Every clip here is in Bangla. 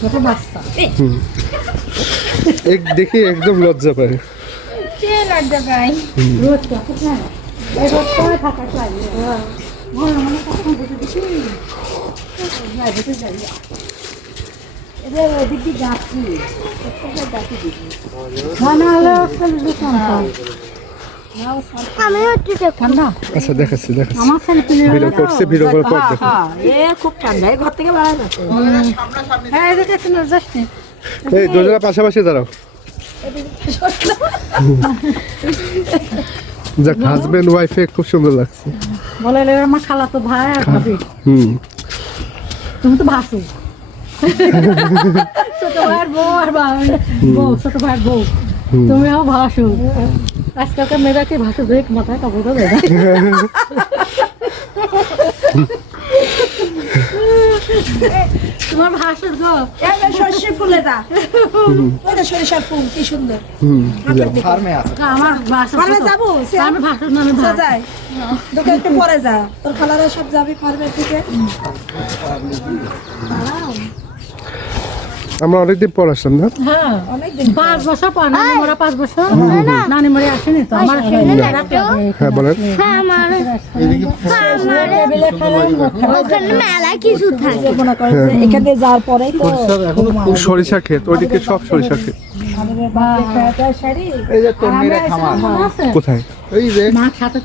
ছোট বাচ্চা এক দেখি একদম লজ্জা পায়। কে লজ্জা পায়? রোদ কত যায় এই রোদ করে থাকা চাই মনে মনে কখন বসে দেখি যাই বসে যাই এদের দিদি যাচ্ছি না হলে আমি হচ্ছে ঠান্ডা আচ্ছা দেখাচ্ছি আমার সেলফি ভিডিও করছে, ভিডিও করার পর দেখো। খুব ঠান্ডা ঘর থেকে বাড়া যাচ্ছে হ্যাঁ এদিকে একটু জাস্ট এই দুজনের পাশাপাশি দাঁড়াও। যাক, হাজবেন্ড ওয়াইফে খুব সুন্দর লাগছে। বলে আমার খালা তো ভাই আর ভাবি তুমি তো ভাসু ছোট ভাইয়ের বউ আর বউ ছোট ভাইয়ের বউ তুমিও ভাসু আজকালকার মেয়েরা কি ভাসু দেখ মাথায় কাপড় দেয় তোমার ভাসুর গো সর্ষে ফুলে দা ওটা সরিষার ফুল কি সুন্দর। আমার ভাসুর আমরা যাবো আমি ভাসুর নামে যাই তোকে একটু পরে যা তোর খালারা সব যাবি ফার্মের থেকে। আমরা অনেকদিন পর আসলাম না? হ্যাঁ 5 বছর পর নানি মরা 5 বছর নানি মরে আসেনি তো আমার হ্যাঁ বলেন। ওখানে মেলা কিছু থাকে মনে করে এখানে যাওয়ার পরেই তো সরিষা ক্ষেত, ওইদিকে সব সরিষা ক্ষেত। এই যে তোর মেয়েরা খামার কোথায়?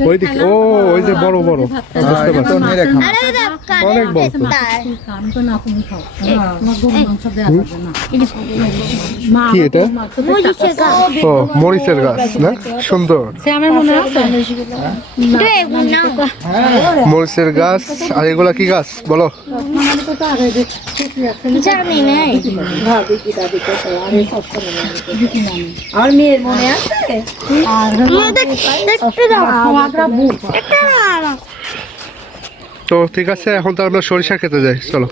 ওইদিকে, ও ওই যে বড় বড়, বুঝতে পারছি। তোর মেয়েরা খামার অনেক বড় তো। কি এটা? ও মরিচের গাছ না, সুন্দর মরিচের গাছ। আর এগুলা কি গাছ বলো? জানি নাই আমার মেয়ের মনে আছে আর তো ঠিক আছে, এখন তো আমরা সরিষা খেতে যাই, চলো।